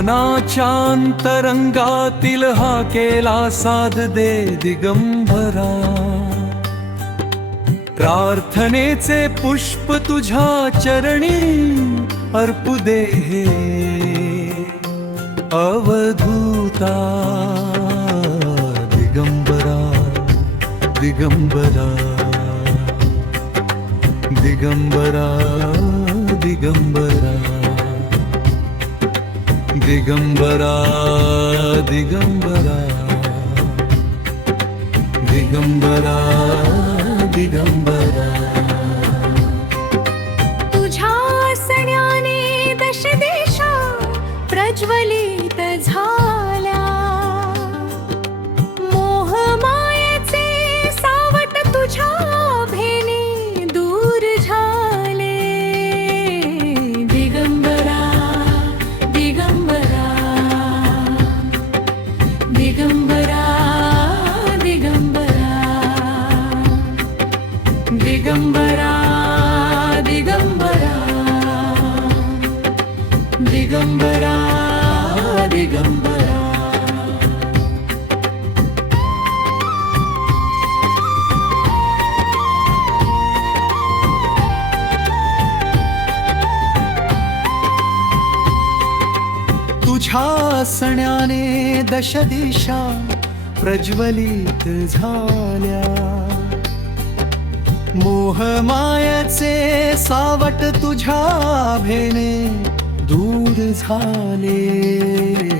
मनाच्यान्तरंगातील हा केला साध दे दिगंबरा. प्रार्थनेचे पुष्प तुझ्या चरणी अर्पू दे हे अवधूता. दिगंबरा दिगंबरा. दिगंबरा दिगंबरा. ದಿಗಂಬರಾ ದಿಗಂಬರಾ ದಿಗಂಬರಾ ದಿಗಂಬರ दिगंबरा दिगंबरा दिगंबरा दिगंबरा. तुझ्या सण्याने दश दिशा प्रज्वलित झाल्या. मोह मायाचे सावट तुझ्या भेने दूर झाले.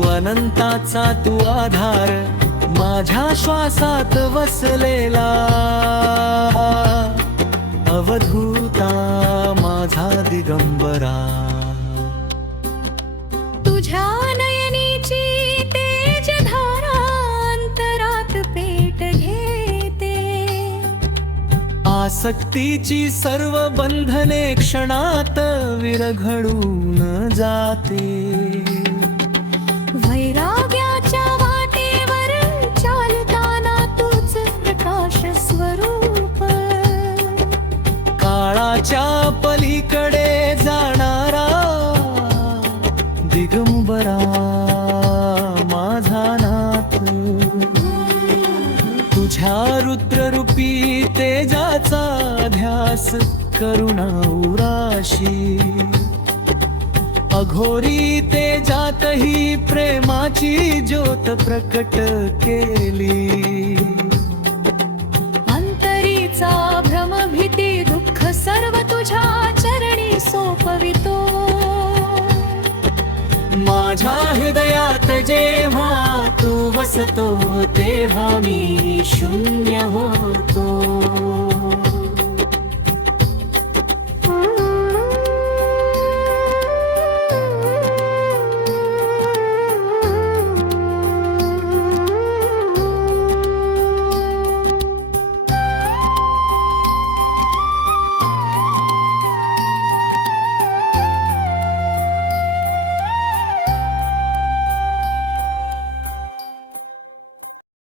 अनंताचा तू आधार माझ्या श्वासात वसलेला. अवधूता माझा दिगंबरा. तुझ्या नयनीची तेज अंतरात पेट घेते. आसक्तीची सर्व बंधने क्षणात विरघळून जाते. तेजाचा ध्यास करुणा उराशी. अघोरी तेजातही प्रेमाची ज्योत प्रकट केली. अंतरीचा भ्रम भीती दुःख सर्व तुझ्या चरणी सोपवितो. माझ्या हृदयात जेव्हा तू बसतो तेव्हा मी शून्य होतो